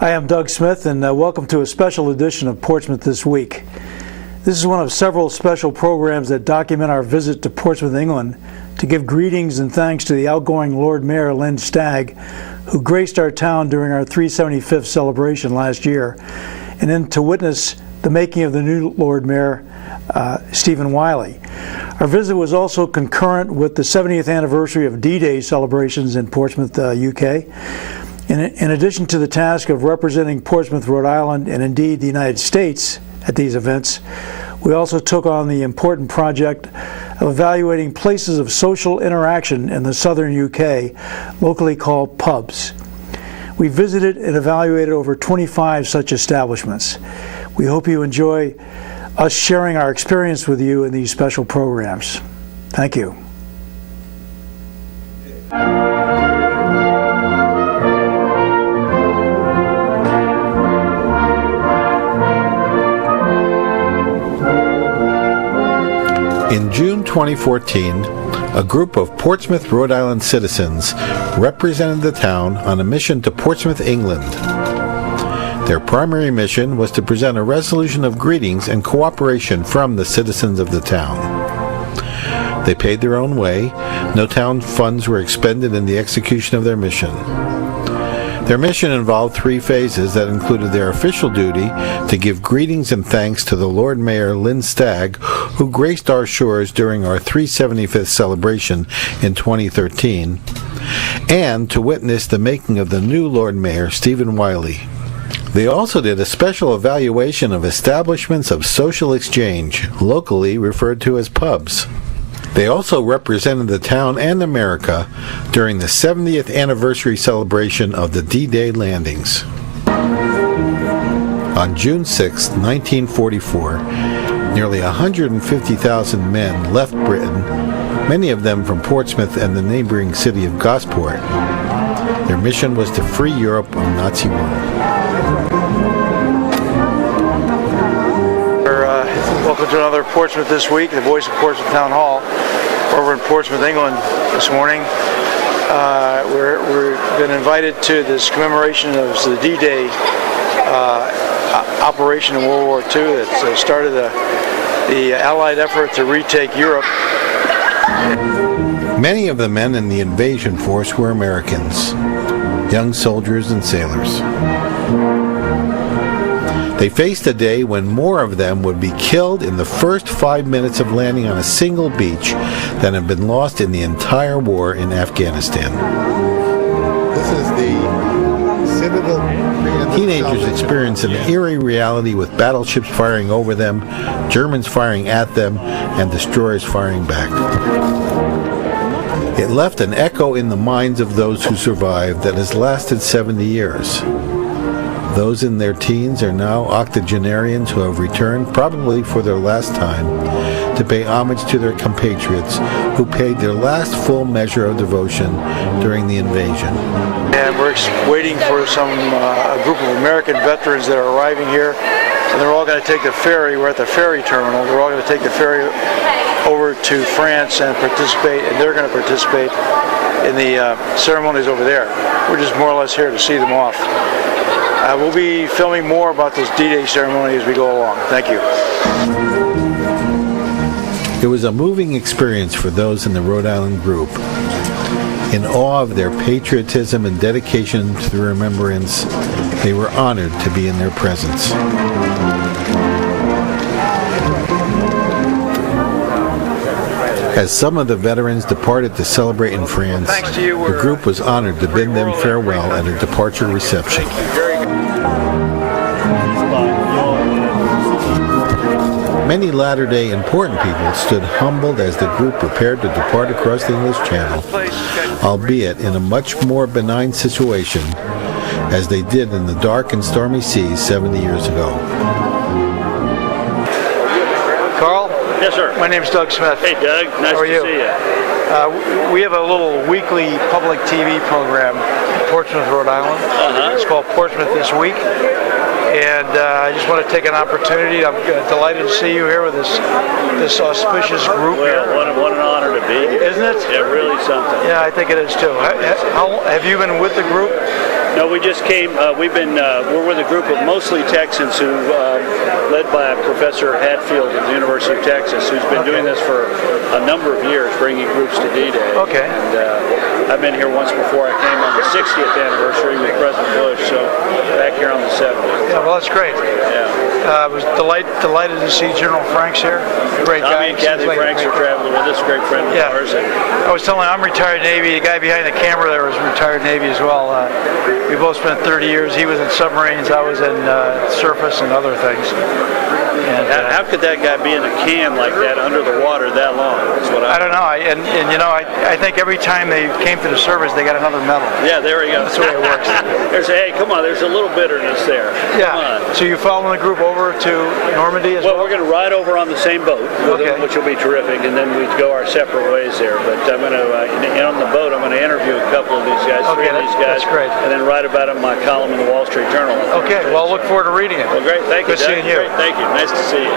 Hi, I'm Doug Smith, and welcome to a special edition of Portsmouth This Week. This is one of several special programs that document our visit to Portsmouth, England, to give greetings and thanks to the outgoing Lord Mayor Lynn Stagg, who graced our town during our 375th celebration last year, and then to witness the making of the new Lord Mayor, Stephen Wiley. Our visit was also concurrent with the 70th anniversary of D-Day celebrations in Portsmouth, UK. In addition to the task of representing Portsmouth, Rhode Island, and indeed the United States at these events, we also took on the important project of evaluating places of social interaction in the southern UK, locally called pubs. We visited and evaluated over 25 such establishments. We hope you enjoy us sharing our experience with you in these special programs. Thank you. In June 2014, a group of Portsmouth, Rhode Island citizens represented the town on a mission to Portsmouth, England. Their primary mission was to present a resolution of greetings and cooperation from the citizens of the town. They paid their own way. No town funds were expended in the execution of their mission. Their mission involved 3 phases that included their official duty to give greetings and thanks to the Lord Mayor Lynn Stagg, who graced our shores during our 375th celebration in 2013, and to witness the making of the new Lord Mayor, Stephen Wiley. They also did a special evaluation of establishments of social exchange, locally referred to as pubs. They also represented the town and America during the 70th anniversary celebration of the D-Day landings. On June 6, 1944, nearly 150,000 men left Britain, many of them from Portsmouth and the neighboring city of Gosport. Their mission was to free Europe of Nazi rule. Welcome to another Portsmouth This Week, the voice of Portsmouth Town Hall. We're over in Portsmouth, England this morning. We've been invited to this commemoration of the D-Day operation in World War II that started the Allied effort to retake Europe. Many of the men in the invasion force were Americans, young soldiers and sailors. They faced a day when more of them would be killed in the first 5 minutes of landing on a single beach than have been lost in the entire war in Afghanistan. This is the Citadel. Teenagers experience an eerie reality with battleships firing over them, Germans firing at them, and destroyers firing back. It left an echo in the minds of those who survived that has lasted 70 years. Those in their teens are now octogenarians who have returned, probably for their last time, to pay homage to their compatriots who paid their last full measure of devotion during the invasion. And we're waiting for a group of American veterans that are arriving here, and they're all going to take the ferry. We're at the ferry terminal. They're all going to take the ferry over to France and participate, and they're going to participate in the ceremonies over there. We're just more or less here to see them off. We'll be filming more about this D-Day ceremony as we go along. Thank you. It was a moving experience for those in the Rhode Island group. In awe of their patriotism and dedication to the remembrance, they were honored to be in their presence. As some of the veterans departed to celebrate in France, the group was honored to bid them farewell at a departure reception. Many latter-day important people stood humbled as the group prepared to depart across the English Channel, albeit in a much more benign situation, as they did in the dark and stormy seas 70 years ago. Carl? Yes, sir. My name's Doug Smith. Hey, Doug. Nice to see you. We have a little weekly public TV program in Portsmouth, Rhode Island. It's called Portsmouth This Week. And I just want to take an opportunity. I'm delighted to see you here with this auspicious group here. What an honor to be here. Isn't it? Yeah, really something. Yeah, I think it is too. How have you been with the group? No, we just came. We're with a group of mostly Texans who, led by Professor Hatfield at the University of Texas, who's been doing this for a number of years, bringing groups to D-Day. Okay. And I've been here once before. I came on the 60th anniversary with President Bush, so back here on the 70th. Yeah, well, that's great. Yeah. I was delighted to see General Franks here. Great guy. Kathy Franks are traveling with us, great friend of ours. And I was telling him I'm retired Navy. The guy behind the camera there was retired Navy as well. We both spent 30 years. He was in submarines. I was in surface and other things. And, how could that guy be in a can like that under the water that long? That's what I don't know. I think every time they came to the service, they got another medal. Yeah, there we go. That's the way it works. Hey, come on, there's a little bitterness there. Yeah. Come on. So you following the group over to Normandy as well? Well, we're going to ride over on the same boat, which will be terrific, and then we go our separate ways there. But I'm going to, on the boat, I'm going to interview a couple of these guys, three of these guys, that's great. And then write about it in my column in the Wall Street Journal. Okay, well, I'll look forward to reading it. Well, great. Thank you, Good seeing you. Great. Thank you. Nice to see you.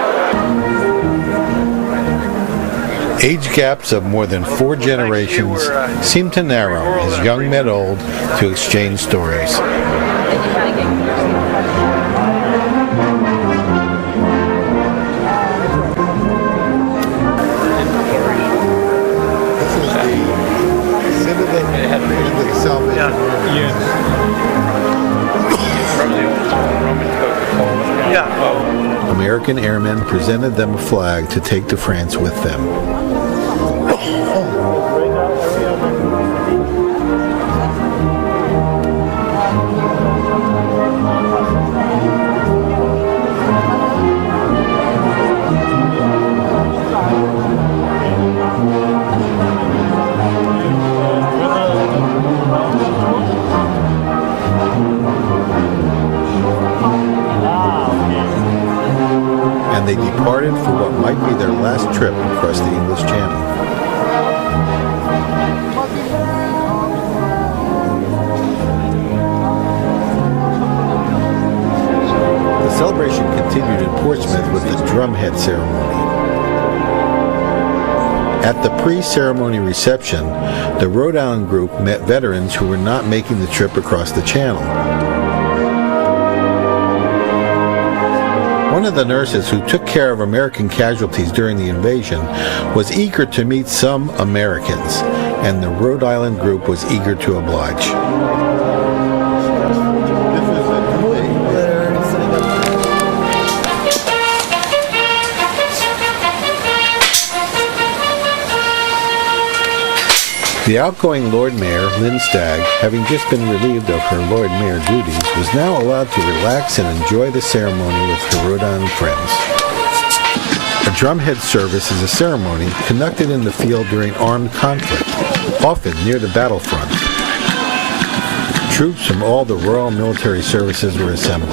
Age gaps of more than 4 generations seem to narrow as young met old to exchange stories. American airmen presented them a flag to take to France with them. And they departed for what might be their last trip across the English Channel. The celebration continued in Portsmouth with the drumhead ceremony. At the pre-ceremony reception, the Rhode Island group met veterans who were not making the trip across the Channel. One of the nurses who took care of American casualties during the invasion was eager to meet some Americans, and the Rhode Island group was eager to oblige. The outgoing Lord Mayor, Lynn Stagg, having just been relieved of her Lord Mayor duties, was now allowed to relax and enjoy the ceremony with her Rhode Island friends. A drumhead service is a ceremony conducted in the field during armed conflict, often near the battlefront. Troops from all the Royal Military Services were assembled.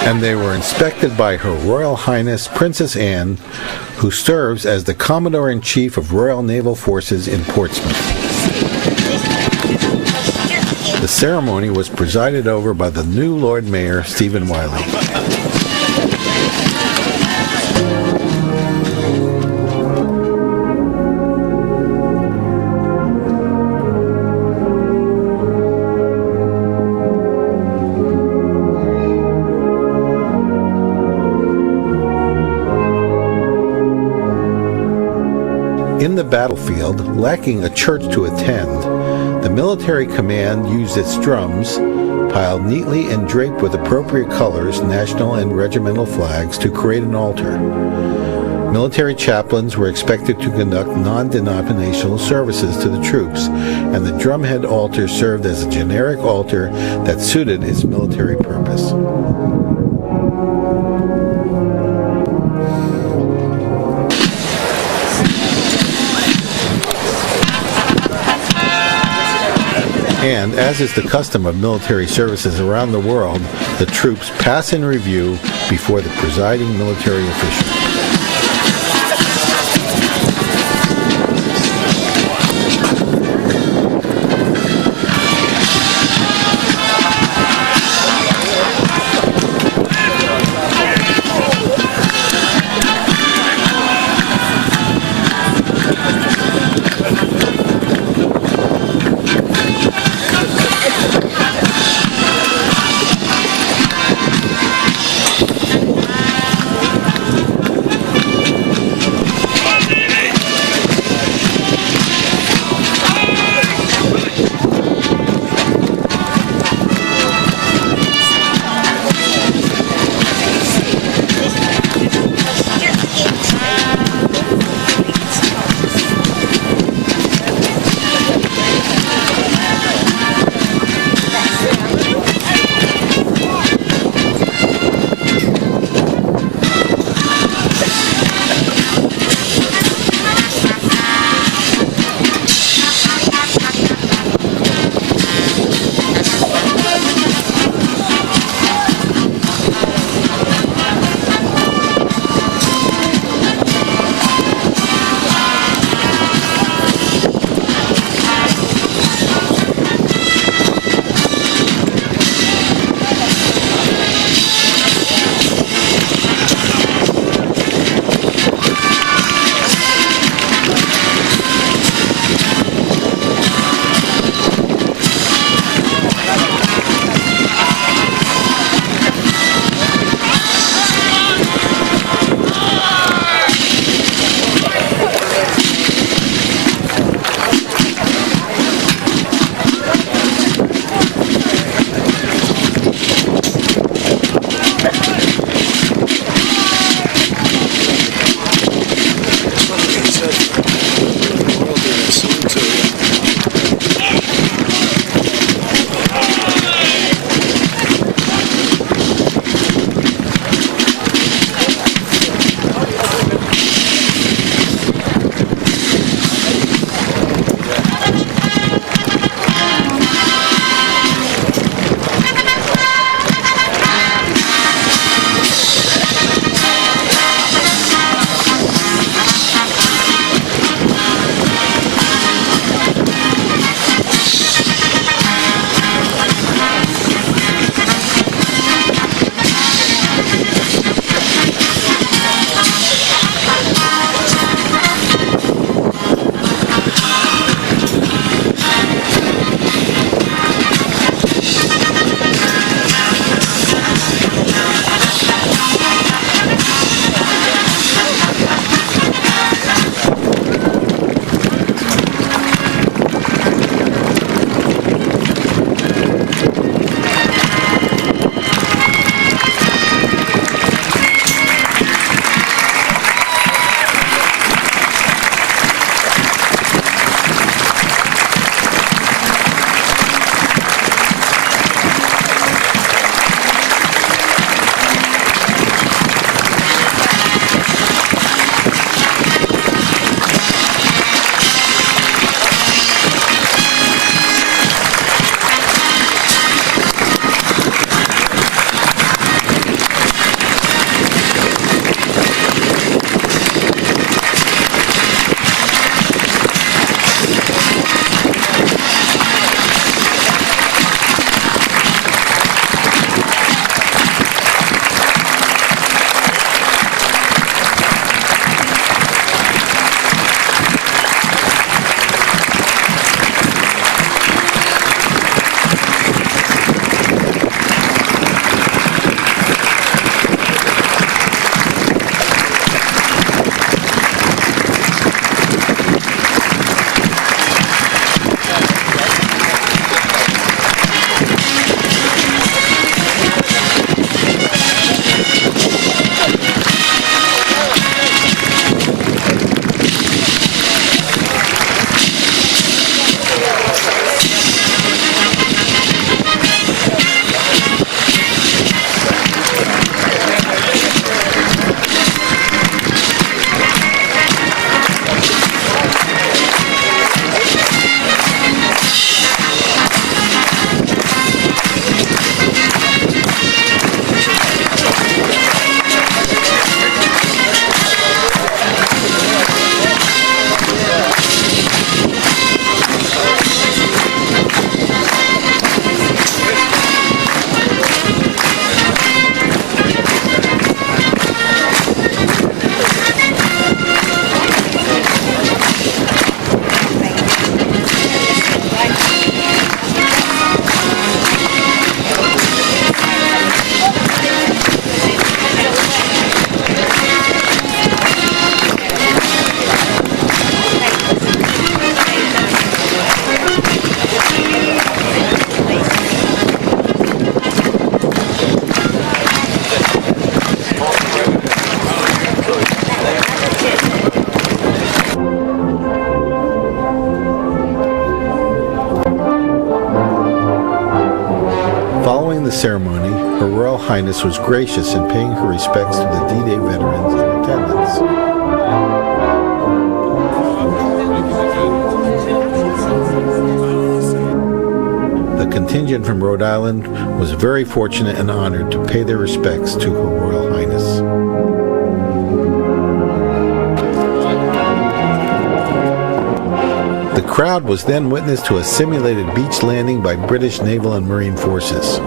And they were inspected by Her Royal Highness Princess Anne, who serves as the Commodore-in-Chief of Royal Naval Forces in Portsmouth. The ceremony was presided over by the new Lord Mayor, Stephen Wiley. In the battlefield, lacking a church to attend, the military command used its drums, piled neatly and draped with appropriate colors, national and regimental flags, to create an altar. Military chaplains were expected to conduct non-denominational services to the troops, and the drumhead altar served as a generic altar that suited its military purpose. And, as is the custom of military services around the world, the troops pass in review before the presiding military official. Highness was gracious in paying her respects to the D-Day veterans in attendance. The contingent from Rhode Island was very fortunate and honored to pay their respects to Her Royal Highness. The crowd was then witness to a simulated beach landing by British naval and marine forces.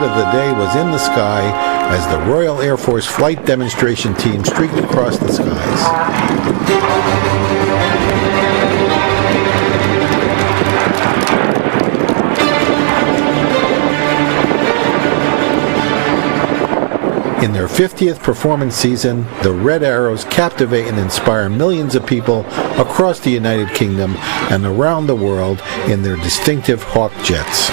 The day was in the sky as the Royal Air Force flight demonstration team streaked across the skies. In their 50th performance season, the Red Arrows captivate and inspire millions of people across the United Kingdom and around the world in their distinctive Hawk jets.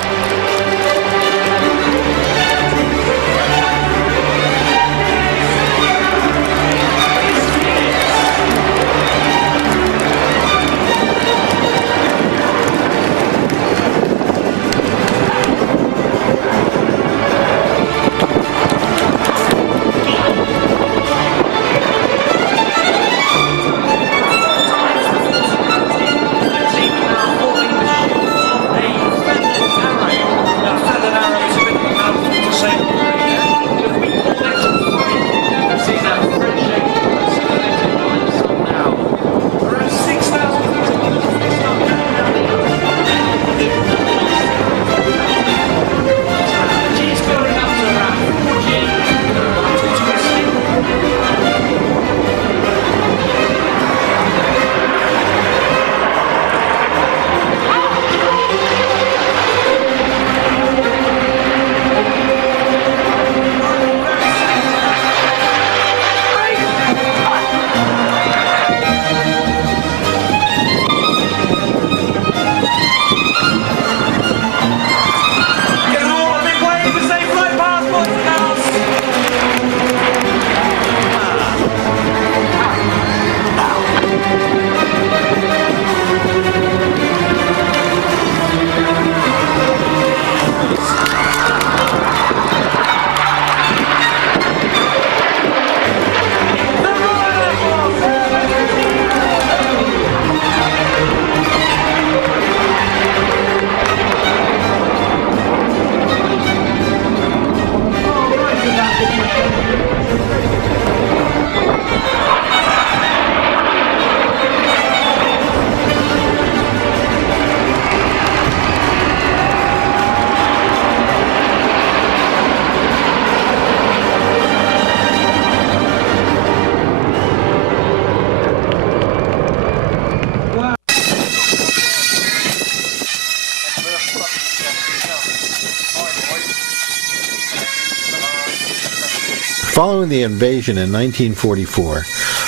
Following the invasion in 1944,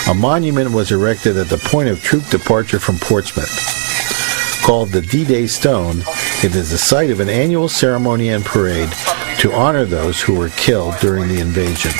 a monument was erected at the point of troop departure from Portsmouth. Called the D-Day Stone, it is the site of an annual ceremony and parade to honor those who were killed during the invasion.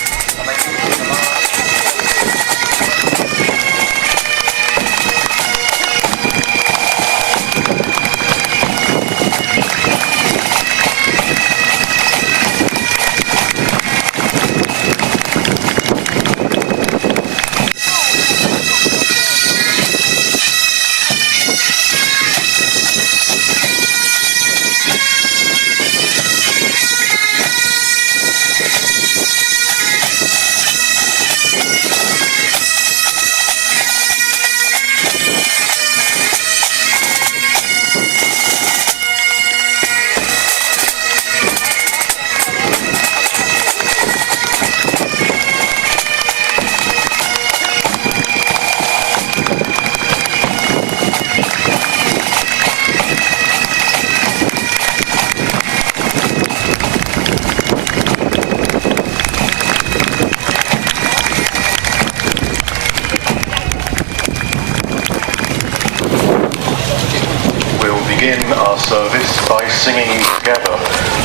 our service by singing together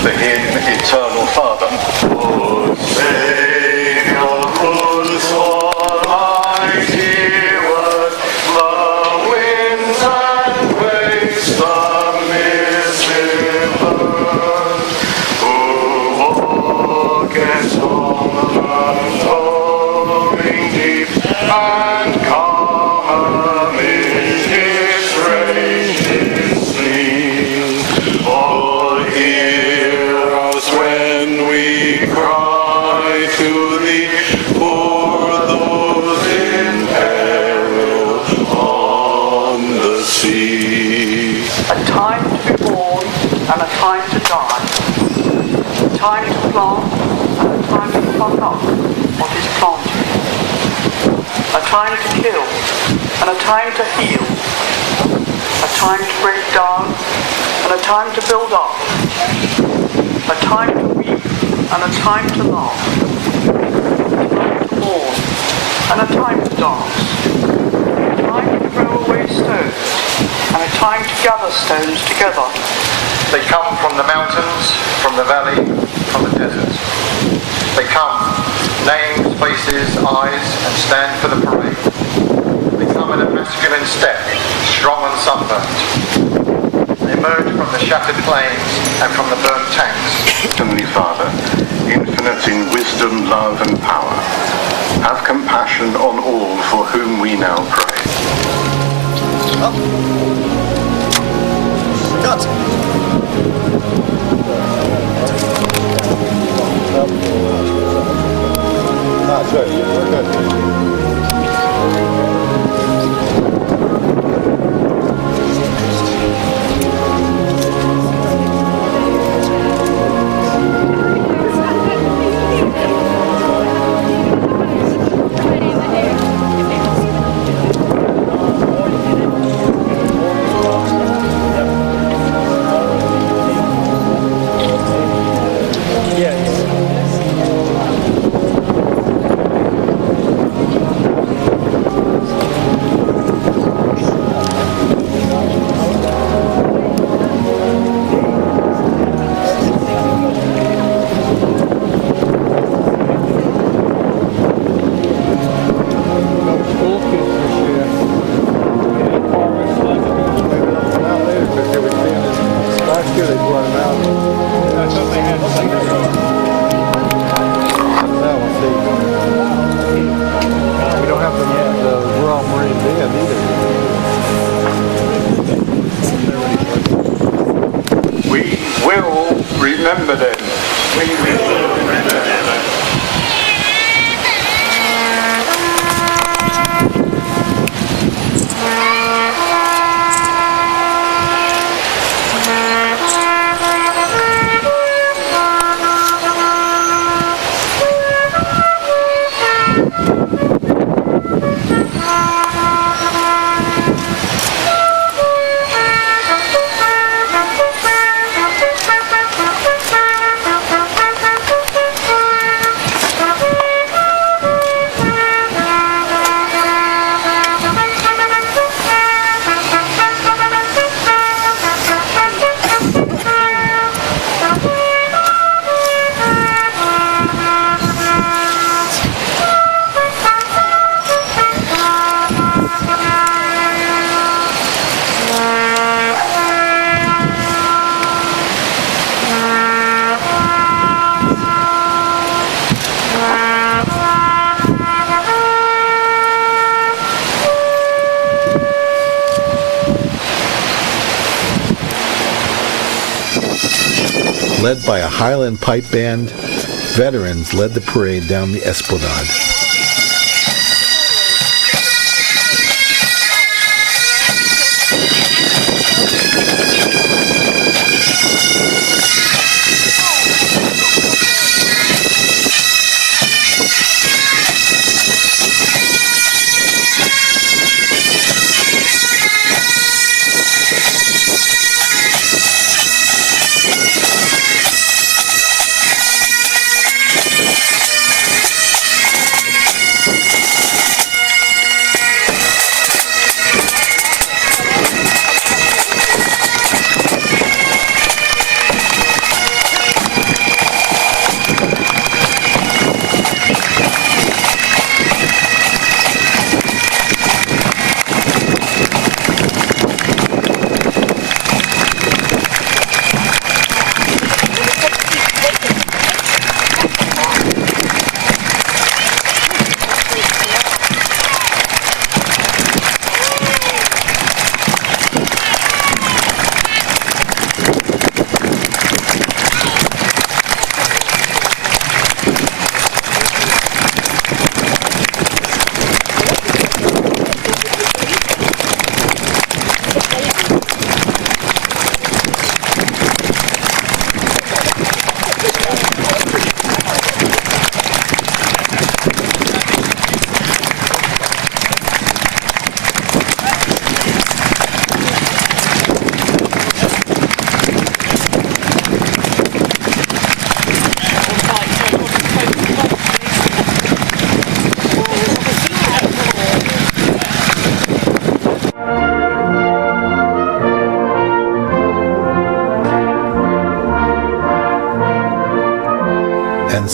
the hymn Eternal Father. Good Saviour, whose almighty word the winds and waves submissive heard, who walkest on the flowing deep and calm amid his gracious sleep. Oh, hear us when we cry to thee for those in peril on the sea. A time to be born and a time to die. A time to plant and a time to pluck up what is planted. A time to kill and a time to heal. A time to break down and a time to build up. A time to weep and a time to laugh. A time to mourn and a time to dance. A time to throw away stones and a time to gather stones together. They come from the mountains, from the valley, from the deserts. They come, names, faces, eyes, and stand for the parade. They come in a masculine step, strong and sunburnt. They emerge from the shattered plains and from the burnt tanks. Heavenly Father, infinite in wisdom, love and power, have compassion on all for whom we now pray. Cut. Good. We're good. Remember them. We will remember them. Led by a Highland pipe band, veterans led the parade down the Esplanade.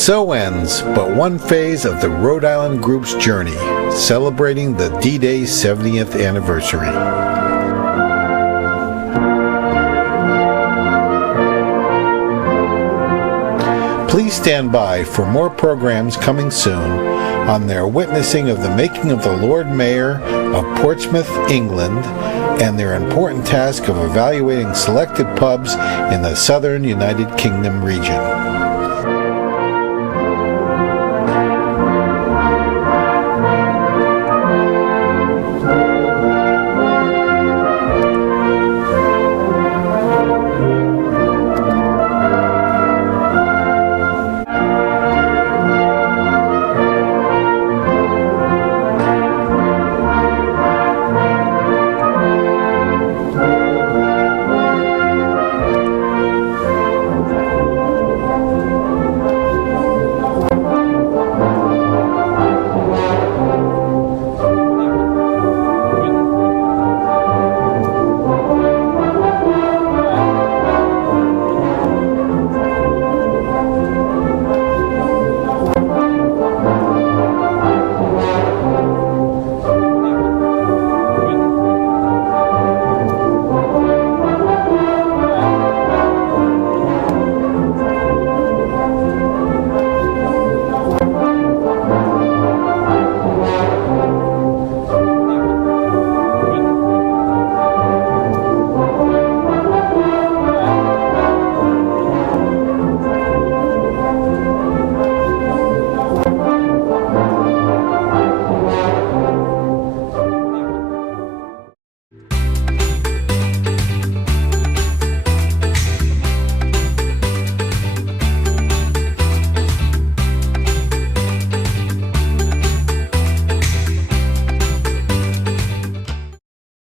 And so ends but one phase of the Rhode Island Group's journey, celebrating the D-Day 70th anniversary. Please stand by for more programs coming soon on their witnessing of the making of the Lord Mayor of Portsmouth, England, and their important task of evaluating selected pubs in the southern United Kingdom region.